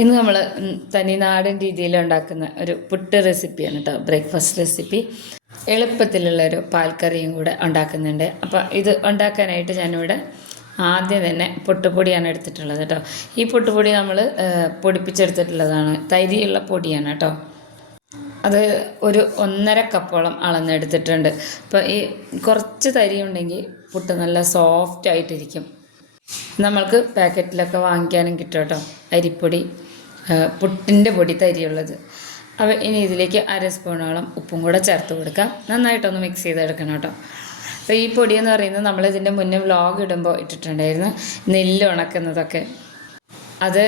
ഇന്ന് നമ്മൾ തനി നാടൻ രീതിയിൽ ഉണ്ടാക്കുന്ന ഒരു പുട്ട് റെസിപ്പിയാണ് കേട്ടോ ബ്രേക്ക്ഫാസ്റ്റ് റെസിപ്പി. എളുപ്പത്തിലുള്ള ഒരു പാൽക്കറിയും കൂടെ ഉണ്ടാക്കുന്നുണ്ട്. അപ്പോൾ ഇത് ഉണ്ടാക്കാനായിട്ട് ഞാനിവിടെ ആദ്യം തന്നെ പൊട്ടുപൊടിയാണ് എടുത്തിട്ടുള്ളത് കേട്ടോ ഈ പൊട്ടുപൊടി നമ്മൾ പൊടിപ്പിച്ചെടുത്തിട്ടുള്ളതാണ്. തരിയുള്ള പൊടിയാണ് കേട്ടോ അത് ഒരു ഒന്നര കപ്പോളം അളന്നെടുത്തിട്ടുണ്ട്. അപ്പോൾ ഈ കുറച്ച് തരി ഉണ്ടെങ്കിൽ പുട്ട് നല്ല സോഫ്റ്റ് ആയിട്ടിരിക്കും നമ്മൾക്ക് പാക്കറ്റിലൊക്കെ വാങ്ങിക്കാനും കിട്ടും കേട്ടോ അരിപ്പൊടി പുട്ടിന്റെ പൊടി തരിയുള്ളത്. അപ്പോൾ ഇനി ഇതിലേക്ക് അര സ്പൂണോളം ഉപ്പും കൂടെ ചേർത്ത് കൊടുക്കാം. നന്നായിട്ടൊന്ന് മിക്സ് ചെയ്തെടുക്കണം കേട്ടോ. അപ്പോൾ ഈ പൊടി എന്ന് പറയുന്നത് നമ്മൾ ഇതിന്റെ മുന്നേ വ്ലോഗ് ഇടുമ്പോൾ ഇട്ടിട്ടുണ്ടായിരുന്നു. നെല്ല് ഉണക്കുന്നതൊക്കെ. അത്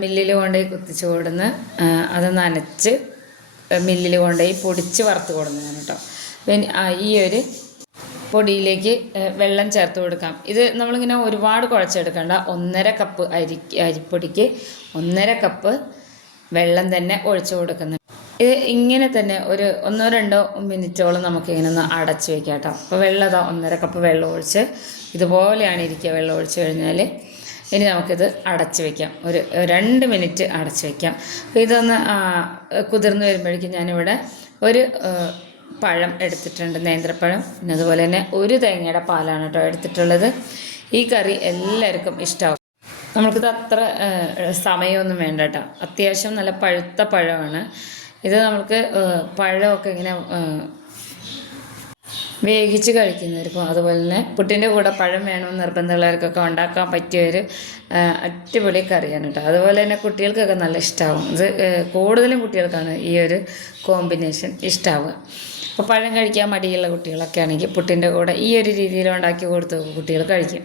മില്ലിൽ കൊണ്ടുപോയി കുത്തിച്ച് കൊടുന്ന് അത് നനച്ച് മില്ലിൽ കൊണ്ടുപോയി പൊടിച്ച് വറുത്ത് കൊടുക്കുന്നതാണ് കേട്ടോ. പിന്നെ ഈ ഒരു പൊടിയിലേക്ക് വെള്ളം ചേർത്ത് കൊടുക്കാം. ഇത് നമ്മളിങ്ങനെ ഒരുപാട് കുഴച്ചെടുക്കേണ്ട. ഒന്നര കപ്പ് അരി അരിപ്പൊടിക്ക് ഒന്നര കപ്പ് വെള്ളം തന്നെ ഒഴിച്ചു കൊടുക്കുന്നുണ്ട്. ഇത് ഇങ്ങനെ തന്നെ ഒരു ഒന്നോ രണ്ടോ മിനിറ്റോളം നമുക്ക് ഇങ്ങനെ ഒന്ന് അടച്ചു വെക്കാം കേട്ടോ അപ്പോൾ വെള്ളം അതാ ഒന്നര കപ്പ് വെള്ളം ഒഴിച്ച് ഇതുപോലെയാണ് ഇരിക്കുക വെള്ളം ഒഴിച്ച് കഴിഞ്ഞാൽ ഇനി നമുക്കിത് അടച്ചു വെക്കാം. ഒരു രണ്ട് മിനിറ്റ് അടച്ചു വെക്കാം. അപ്പോൾ ഇതൊന്ന് കുതിർന്ന് വരുമ്പോഴേക്കും ഞാനിവിടെ ഒരു പഴം എടുത്തിട്ടുണ്ട് നേന്ത്രപ്പഴം. പിന്നെ അതുപോലെ തന്നെ ഒരു തേങ്ങയുടെ പാലാണ് കേട്ടോ എടുത്തിട്ടുള്ളത്. ഈ കറി എല്ലാവർക്കും ഇഷ്ടമാവും നമ്മൾക്കിത് അത്ര സമയമൊന്നും വേണ്ട കേട്ടോ. അത്യാവശ്യം നല്ല പഴുത്ത പഴമാണ്. ഇത് നമുക്ക് പഴമൊക്കെ ഇങ്ങനെ വേവിച്ച് കഴിക്കുന്നവർക്കും അതുപോലെ തന്നെ പുട്ടിന്റെ കൂടെ പഴം വേണമെന്ന് നിർബന്ധമുള്ളവർക്കൊക്കെ ഉണ്ടാക്കാൻ പറ്റിയ ഒരു അടിപൊളി കറിയാണ് കേട്ടോ. അതുപോലെ തന്നെ കുട്ടികൾക്കൊക്കെ നല്ല ഇഷ്ടമാവും ഇത് കൂടുതലും കുട്ടികൾക്കാണ് ഈ ഒരു കോമ്പിനേഷൻ ഇഷ്ടമാവുക അപ്പോൾ പഴം കഴിക്കാൻ മടിയുള്ള കുട്ടികളൊക്കെ ആണെങ്കിൽ പുട്ടിന്റെ കൂടെ ഈ ഒരു രീതിയിൽ ഉണ്ടാക്കി കൊടുത്ത് കുട്ടികൾ കഴിക്കും.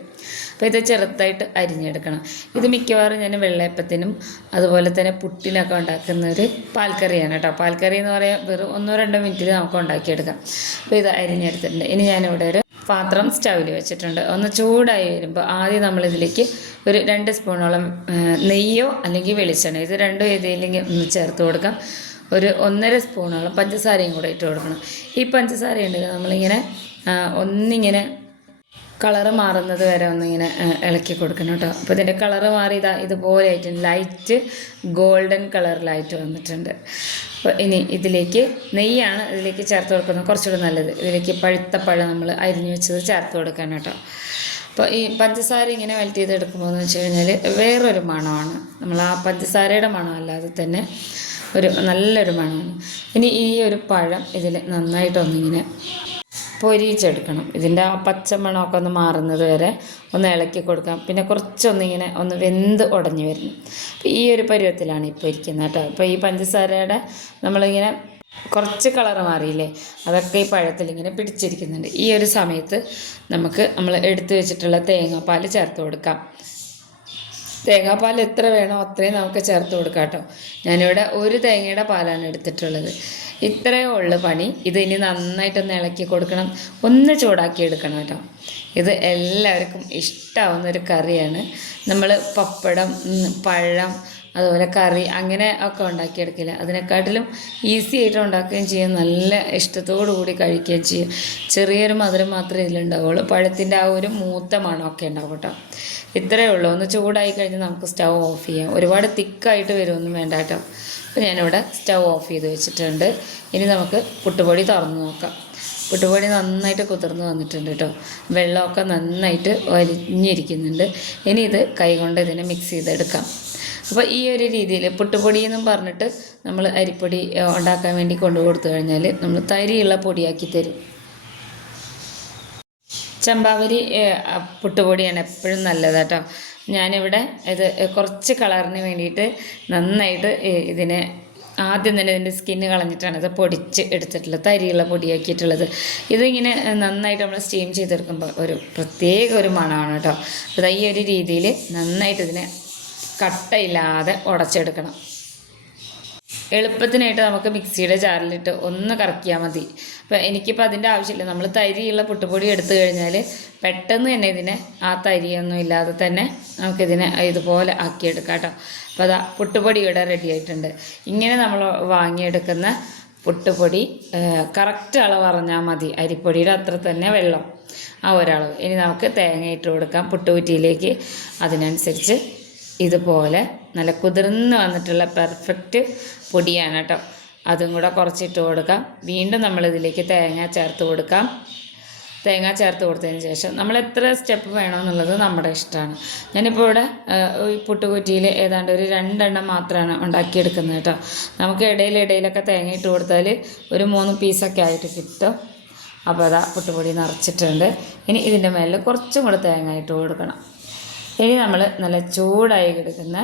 അപ്പോൾ ഇത് ചെറുതായിട്ട് അരിഞ്ഞെടുക്കണം. ഇത് മിക്കവാറും ഞാൻ വെള്ളയപ്പത്തിനും അതുപോലെ തന്നെ പുട്ടിനൊക്കെ ഉണ്ടാക്കുന്ന ഒരു പാൽക്കറിയാണ് കേട്ടോ. പാൽക്കറി എന്ന് പറയാൻ വെറും ഒന്നോ രണ്ടോ മിനിറ്റിൽ നമുക്ക് ഉണ്ടാക്കിയെടുക്കാം. അപ്പോൾ ഇത് അരിഞ്ഞെടുത്തിട്ടുണ്ട്. ഇനി ഞാനിവിടെ ഒരു പാത്രം സ്റ്റൗവിൽ വെച്ചിട്ടുണ്ട്. ഒന്ന് ചൂടായി വരുമ്പോൾ ആദ്യം നമ്മളിതിലേക്ക് ഒരു രണ്ട് സ്പൂണോളം നെയ്യോ അല്ലെങ്കിൽ വെളിച്ചെണ്ണ ഇത് രണ്ടും ഏതെങ്കിലും ഒന്ന് ചേർത്ത് കൊടുക്കാം. ഒരു ഒന്നര സ്പൂണോളം പഞ്ചസാരയും കൂടെ ഇട്ട് കൊടുക്കണം. ഈ പഞ്ചസാര ഉണ്ടെങ്കിൽ നമ്മളിങ്ങനെ ഒന്നിങ്ങനെ കളറ് മാറുന്നത് വരെ ഒന്നിങ്ങനെ ഇളക്കി കൊടുക്കണം കേട്ടോ. അപ്പോൾ ഇതിന്റെ കളറ് മാറി ഇതാ ഇതുപോലെ ആയിട്ടുണ്ട് ലൈറ്റ് ഗോൾഡൻ കളറിലായിട്ട് വന്നിട്ടുണ്ട്. അപ്പോൾ ഇനി ഇതിലേക്ക് നെയ്യാണ് ഇതിലേക്ക് ചേർത്ത് കൊടുക്കുന്നത്. കുറച്ചുകൂടി നല്ലത്. ഇതിലേക്ക് പഴുത്ത പഴം നമ്മൾ അരിഞ്ഞു വെച്ചത് ചേർത്ത് കൊടുക്കാൻ കേട്ടോ. അപ്പോൾ ഈ പഞ്ചസാര ഇങ്ങനെ മെൽറ്റ് ചെയ്തെടുക്കുമ്പോൾ എന്ന് വെച്ച് കഴിഞ്ഞാൽ വേറൊരു മണമാണ്. നമ്മൾ ആ പഞ്ചസാരയുടെ മണം അല്ലാതെ തന്നെ ഒരു നല്ലൊരു മണമാണ്. ഇനി ഈ ഒരു പഴം ഇതിൽ നന്നായിട്ടൊന്നിങ്ങനെ പൊരിച്ചെടുക്കണം. ഇതിന്റെ ആ പച്ചമണമൊക്കെ ഒന്ന് മാറുന്നത് വരെ ഒന്ന് ഇളക്കി കൊടുക്കാം. പിന്നെ കുറച്ചൊന്നിങ്ങനെ ഒന്ന് വെന്ത് ഉടഞ്ഞു അപ്പോൾ ഈ ഒരു പരുവത്തിലാണ് ഇപ്പോൾ ഇരിക്കുന്നത് കേട്ടോ. അപ്പോൾ ഈ പഞ്ചസാരയുടെ നമ്മളിങ്ങനെ കുറച്ച് കളർ മാറിയില്ലേ? അതൊക്കെ ഈ പഴത്തിൽ ഇങ്ങനെ പിടിച്ചിരിക്കുന്നുണ്ട്. ഈ ഒരു സമയത്ത് നമുക്ക് നമ്മൾ എടുത്തു വെച്ചിട്ടുള്ള തേങ്ങാപ്പാൽ ചേർത്ത് കൊടുക്കാം. തേങ്ങാപ്പാൽ എത്ര വേണോ അത്രയും നമുക്ക് ചേർത്ത് കൊടുക്കാം കേട്ടോ. ഞാനിവിടെ ഒരു തേങ്ങയുടെ പാലാണ് എടുത്തിട്ടുള്ളത്. ഇത്രയേ ഉള്ളൂ പണി. ഇത് ഇനി നന്നായിട്ടൊന്ന് ഇളക്കി കൊടുക്കണം. ഒന്ന് ചൂടാക്കി എടുക്കണം കേട്ടോ. ഇത് എല്ലാവർക്കും ഇഷ്ടമാവുന്ന ഒരു കറിയാണ്. നമ്മൾ പപ്പടം പഴം അതുപോലെ കറി അങ്ങനെ ഒക്കെ ഉണ്ടാക്കിയെടുക്കില്ല. അതിനെക്കാട്ടിലും ഈസി ആയിട്ട് ഉണ്ടാക്കുകയും ചെയ്യും. നല്ല ഇഷ്ടത്തോടു കൂടി കഴിക്കുകയും ചെയ്യും. ചെറിയൊരു മധുരം മാത്രമേ ഇതിലുണ്ടാവുള്ളൂ. പഴത്തിന്റെ ആ ഒരു മൂത്ത മണമൊക്കെ ഉണ്ടാവും കേട്ടോ. ഇത്രയേ ഉള്ളൂ. ഒന്ന് ചൂടായി കഴിഞ്ഞാൽ നമുക്ക് സ്റ്റൗ ഓഫ് ചെയ്യാം. ഒരുപാട് തിക്കായിട്ട് വരുമൊന്നും വേണ്ട കേട്ടോ. അപ്പോൾ ഞാനിവിടെ സ്റ്റൗ ഓഫ് ചെയ്ത് വെച്ചിട്ടുണ്ട്. ഇനി നമുക്ക് പുട്ടുപൊടി തുറന്ന് നോക്കാം. പുട്ടുപൊടി നന്നായിട്ട് കുതിർന്ന് വന്നിട്ടുണ്ട് കേട്ടോ. വെള്ളമൊക്കെ നന്നായിട്ട് വലിഞ്ഞിരിക്കുന്നുണ്ട്. ഇനി ഇത് കൈകൊണ്ട് ഇതിനെ മിക്സ് ചെയ്തെടുക്കാം. അപ്പോൾ ഈ ഒരു രീതിയിൽ പുട്ടുപൊടി എന്നും പറഞ്ഞിട്ട് നമ്മൾ അരിപ്പൊടി ഉണ്ടാക്കാൻ വേണ്ടി കൊണ്ടു കൊടുത്തു കഴിഞ്ഞാൽ നമ്മൾ തരിയുള്ള പൊടിയാക്കി തരും. ചമ്പാവരി പുട്ടുപൊടിയാണ് എപ്പോഴും നല്ലത് കേട്ടോ. ഞാനിവിടെ ഇത് കുറച്ച് കളറിന് വേണ്ടിയിട്ട് നന്നായിട്ട് ഇതിനെ ആദ്യം തന്നെ ഇതിന്റെ സ്കിന്ന് കളഞ്ഞിട്ടാണ് ഇത് പൊടിച്ച് എടുത്തിട്ടുള്ളത് തരിയുള്ള പൊടിയാക്കിയിട്ടുള്ളത്. ഇതിങ്ങനെ നന്നായിട്ട് നമ്മൾ സ്റ്റീം ചെയ്തെടുക്കുമ്പോൾ ഒരു പ്രത്യേക ഒരു മണമാണ് കേട്ടോ. അപ്പോൾ ഈ ഒരു രീതിയിൽ നന്നായിട്ട് ഇതിനെ കട്ടയില്ലാതെ ഉടച്ചെടുക്കണം. എളുപ്പത്തിനായിട്ട് നമുക്ക് മിക്സിയുടെ ജാറിലിട്ട് ഒന്ന് കറക്കിയാൽ മതി. അപ്പോൾ എനിക്കിപ്പോൾ അതിന്റെ ആവശ്യമില്ല. നമ്മൾ തരിയുള്ള പുട്ടുപൊടി എടുത്തു കഴിഞ്ഞാൽ പെട്ടെന്ന് തന്നെ ഇതിനെ ആ തരിയൊന്നും ഇല്ലാതെ തന്നെ നമുക്കിതിനെ ഇതുപോലെ ആക്കിയെടുക്കാം കേട്ടോ. അപ്പോൾ അതാ പുട്ടുപൊടി ഇവിടെ റെഡി ആയിട്ടുണ്ട്. ഇങ്ങനെ നമ്മൾ വാങ്ങിയെടുക്കുന്ന പുട്ടുപൊടി കറക്റ്റ് അളവ് അറിഞ്ഞാൽ മതി. അരിപ്പൊടിയുടെ അത്ര തന്നെ വെള്ളം ആ ഒരളവ്. ഇനി നമുക്ക് തേങ്ങ ഇട്ട് കൊടുക്കാം. പുട്ടുകുറ്റിയിലേക്ക് അതിനനുസരിച്ച് ഇതുപോലെ നല്ല കുതിർന്ന് വന്നിട്ടുള്ള പെർഫെക്റ്റ് പൊടിയാണ് കേട്ടോ. അതും കൂടെ കുറച്ചിട്ട് കൊടുക്കാം. വീണ്ടും നമ്മളിതിലേക്ക് തേങ്ങ ചേർത്ത് കൊടുക്കാം. തേങ്ങ ചേർത്ത് കൊടുത്തതിന് ശേഷം നമ്മൾ എത്ര സ്റ്റെപ്പ് വേണമെന്നുള്ളത് നമ്മുടെ ഇഷ്ടമാണ്. ഞാനിപ്പോൾ ഇവിടെ ഈ പുട്ടുകുറ്റിയിൽ ഏതാണ്ട് ഒരു രണ്ടെണ്ണം മാത്രമാണ് ഉണ്ടാക്കിയെടുക്കുന്നത് കേട്ടോ. നമുക്ക് ഇടയിൽ ഇടയിലൊക്കെ തേങ്ങ ഇട്ട് കൊടുത്താൽ ഒരു മൂന്ന് പീസൊക്കെ ആയിട്ട് കിട്ടും. അപ്പോൾ അതാ പുട്ടുപൊടി നിറച്ചിട്ടുണ്ട്. ഇനി ഇതിന്റെ മേലിൽ കുറച്ചും കൂടെ തേങ്ങ ഇട്ട് കൊടുക്കണം. ഇനി നമ്മൾ നല്ല ചൂടായി കിടക്കുന്ന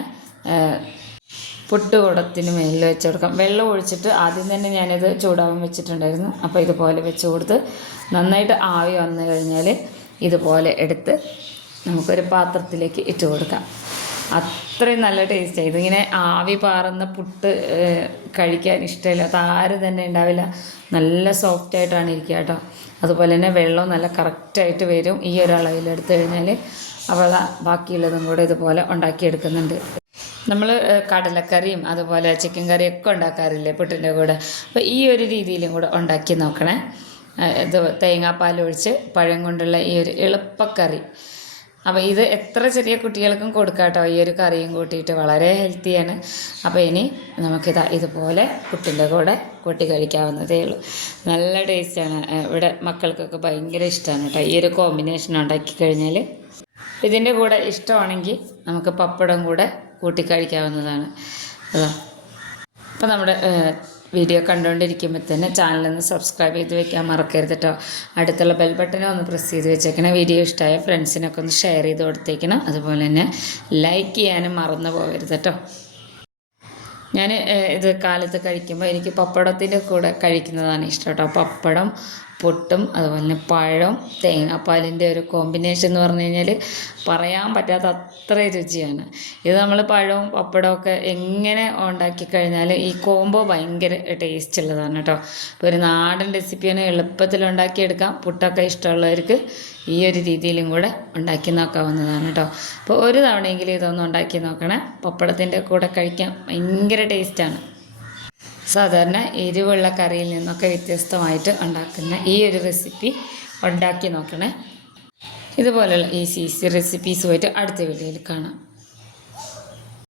പുട്ടുകുടത്തിന് മേലിൽ വെച്ച് കൊടുക്കാം. വെള്ളം ഒഴിച്ചിട്ട് ആദ്യം തന്നെ ഞാനിത് ചൂടാവാൻ വെച്ചിട്ടുണ്ടായിരുന്നു. അപ്പോൾ ഇതുപോലെ വെച്ച് കൊടുത്ത് നന്നായിട്ട് ആവി വന്നു കഴിഞ്ഞാൽ ഇതുപോലെ എടുത്ത് നമുക്കൊരു പാത്രത്തിലേക്ക് ഇട്ട് കൊടുക്കാം. അത്രയും നല്ല ടേസ്റ്റാണ് ഇതിങ്ങനെ ആവി പാറുന്ന പുട്ട് കഴിക്കാൻ കഴിക്കാൻ ഇഷ്ടമില്ലാത്ത ആരും തന്നെ ഉണ്ടാവില്ല. നല്ല സോഫ്റ്റ് ആയിട്ടാണ് ഇരിക്കുക കേട്ടോ. അതുപോലെ തന്നെ വെള്ളം നല്ല കറക്റ്റായിട്ട് വരും ഈ ഒരു അളവിലെടുത്ത് കഴിഞ്ഞാൽ അപ്പോൾ അതാ ബാക്കിയുള്ളതും കൂടെ ഇതുപോലെ ഉണ്ടാക്കിയെടുക്കുന്നുണ്ട്. നമ്മൾ കടലക്കറിയും അതുപോലെ ചിക്കൻ കറിയും ഒക്കെ ഉണ്ടാക്കാറില്ലേ പുട്ടിന്റെ കൂടെ? അപ്പോൾ ഈ ഒരു രീതിയിലും കൂടെ ഉണ്ടാക്കി നോക്കണേ. ഇത് തേങ്ങാപ്പാൽ ഒഴിച്ച് പഴം കൊണ്ടുള്ള ഈ ഒരു എളുപ്പക്കറി. അപ്പോൾ ഇത് എത്ര ചെറിയ കുട്ടികൾക്കും കൊടുക്കാം കേട്ടോ ഈ ഒരു കറിയും കൂട്ടിയിട്ട് വളരെ ഹെൽത്തിയാണ് അപ്പോൾ ഇനി നമുക്കിതാ ഇതുപോലെ പുട്ടിന്റെ കൂടെ കൂട്ടി കഴിക്കാവുന്നതേ ഉള്ളൂ. നല്ല ടേസ്റ്റാണ് ഇവിടെ മക്കൾക്കൊക്കെ ഭയങ്കര ഇഷ്ടമാണ് കേട്ടോ. ഈ ഒരു കോമ്പിനേഷൻ ഉണ്ടാക്കി കഴിഞ്ഞാൽ ഇതിന്റെ കൂടെ ഇഷ്ടമാണെങ്കിൽ നമുക്ക് പപ്പടം കൂടെ കൂട്ടി കഴിക്കാവുന്നതാണ്. അപ്പോൾ നമ്മുടെ വീഡിയോ കണ്ടുകൊണ്ടിരിക്കുമ്പോൾ തന്നെ ചാനലൊന്ന് സബ്സ്ക്രൈബ് ചെയ്ത് വെക്കാൻ മറക്കരുത് കേട്ടോ അടുത്തുള്ള ബെൽ ബട്ടനെ ഒന്ന് പ്രസ് ചെയ്ത് വെച്ചേക്കണം. വീഡിയോ ഇഷ്ടമായ ഫ്രണ്ട്സിനൊക്കെ ഒന്ന് ഷെയർ ചെയ്ത് കൊടുത്തേക്കണം. അതുപോലെ തന്നെ ലൈക്ക് ചെയ്യാനും മറന്നു പോകരുത് കേട്ടോ ഞാൻ ഇത് കാലത്ത് കഴിക്കുമ്പോൾ എനിക്ക് പപ്പടത്തിന്റെ കൂടെ കഴിക്കുന്നതാണ് ഇഷ്ടം കേട്ടോ പപ്പടം പുട്ടും അതുപോലെ തന്നെ പഴം തേങ്ങാപ്പാലിന്റെ ഒരു കോമ്പിനേഷൻ എന്ന് പറഞ്ഞു കഴിഞ്ഞാൽ പറയാൻ പറ്റാത്ത അത്ര രുചിയാണ്. ഇത് നമ്മൾ പഴവും പപ്പടവും ഒക്കെ എങ്ങനെ ഉണ്ടാക്കി കഴിഞ്ഞാൽ ഈ കോംബോ ഭയങ്കര ടേസ്റ്റ് ഉള്ളതാണ് കേട്ടോ. ഇപ്പോൾ ഒരു നാടൻ റെസിപ്പിയാണ് എളുപ്പത്തിൽ ഉണ്ടാക്കിയെടുക്കാം. പുട്ടൊക്കെ ഇഷ്ടമുള്ളവർക്ക് ഈ ഒരു രീതിയിലും കൂടെ ഉണ്ടാക്കി നോക്കാവുന്നതാണ് കേട്ടോ. അപ്പോൾ ഒരു തവണയെങ്കിലും ഇതൊന്ന് ഉണ്ടാക്കി നോക്കണേ. പപ്പടത്തിന്റെ കൂടെ കഴിക്കാൻ ഭയങ്കര ടേസ്റ്റാണ് സാധാരണ എരിവുള്ള കറിയിൽ നിന്നൊക്കെ വ്യത്യസ്തമായിട്ട് ഉണ്ടാക്കുന്ന ഈ ഒരു റെസിപ്പി ഉണ്ടാക്കി നോക്കണേ. ഇതുപോലുള്ള ഈസി ഈസി റെസിപ്പീസുമായിട്ട് അടുത്ത വീഡിയോയിൽ കാണാം.